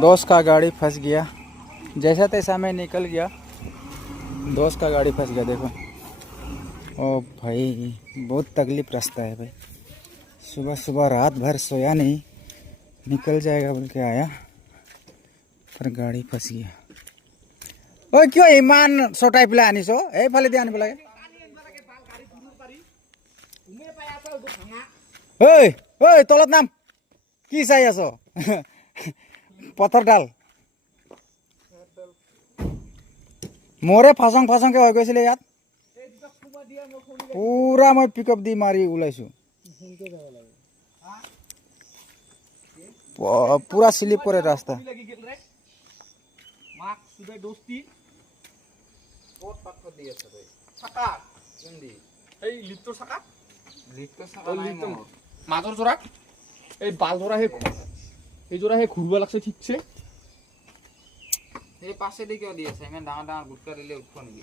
दोस्त का गाड़ी फंस गया। जैसा तैसा मैं निकल गया। दोस्त का गाड़ी फंस गया देखो। ओ भाई बहुत तकलीफ रास्ता है भाई। सुबह सुबह रात भर सोया नहीं, निकल जाएगा बोल के आया पर गाड़ी फंस गया। ओ क्यों इमान छोटाई पेला आनिसो এইফালে দি আনিব লাগে। ঐ ঐ তলত নাম কি চাই আছো? পথৰ ডাল মোৰে ফাচং ফাচংকে হৈ গৈছিলে ইয়াত। পুৰা মই পিকআপ দি মাৰি ওলাইছো। পুৰা স্লিপ কৰে ৰাস্তা। মাজৰ জোৰা এই বাল জোৰা এই জোৰা ঘূৰিব লাগছে ঠিকছে। এই পাশে দি কিয় দি আছে? ইমান ডাঙৰ ডাঙৰ গুটকা দিলে উঠব নেকি?